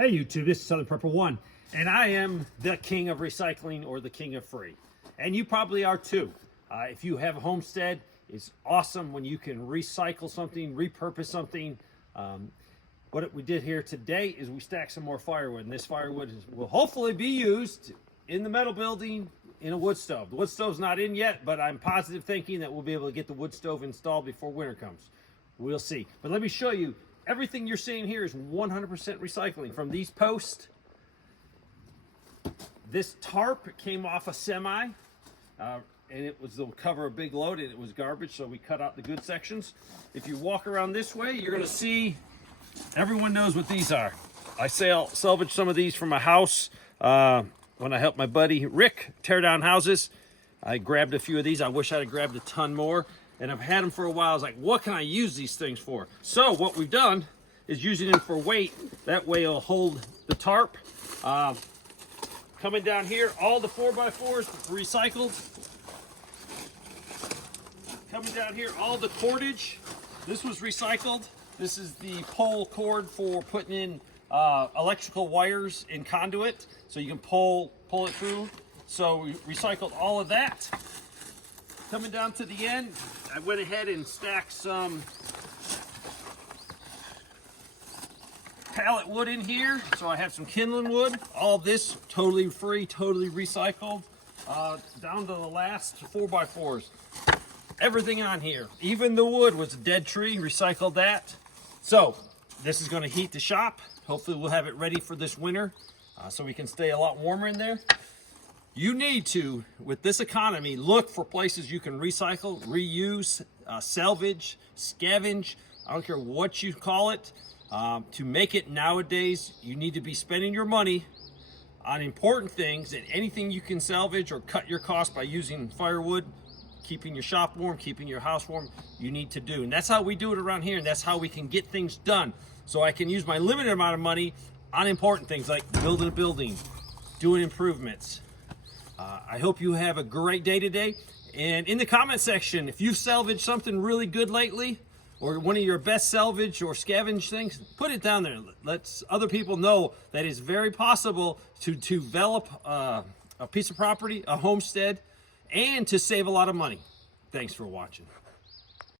Hey YouTube, this is Southern Prepper 1, and I am the king of recycling or the king of free. And you probably are too. If you have a homestead, it's awesome when you can recycle something, repurpose something. What we did here today is we stacked some more firewood, and this firewood will hopefully be used in the metal building in a wood stove. The wood stove's not in yet, but I'm positive thinking that we'll be able to get the wood stove installed before winter comes. We'll see. But let me show you. Everything you're seeing here is 100% recycling. From these posts, this tarp came off a semi, and it was to cover a big load, and it was garbage, so we cut out the good sections. If you walk around this way, you're going to see, everyone knows what these are. I salvage some of these from a house when I helped my buddy Rick tear down houses. I grabbed a few of these. I wish I'd have grabbed a ton more. And I've had them for a while. I was like, what can I use these things for? So what we've done is using them for weight. That way it'll hold the tarp. Coming down here, all the 4x4s recycled. Coming down here, all the cordage. This was recycled. This is the pole cord for putting in electrical wires in conduit. So you can pull it through. So we recycled all of that. Coming down to the end, I went ahead and stacked some pallet wood in here. So I have some kindling wood. All this totally free, totally recycled. Down to the last 4x4s. Everything on here. Even the wood was a dead tree, recycled that. So this is going to heat the shop. Hopefully we'll have it ready for this winter so we can stay a lot warmer in there. You need to, with this economy, look for places you can recycle, reuse, salvage, scavenge. I don't care what you call it. To make it nowadays, you need to be spending your money on important things, and anything you can salvage or cut your costs by using firewood, keeping your shop warm, keeping your house warm, you need to do. And that's how we do it around here, and that's how we can get things done. So I can use my limited amount of money on important things like building a building, doing improvements. I hope you have a great day today. And in the comment section, if you've salvaged something really good lately, or one of your best salvage or scavenge things, put it down there. Let other people know that it's very possible to develop a piece of property, a homestead, and to save a lot of money. Thanks for watching.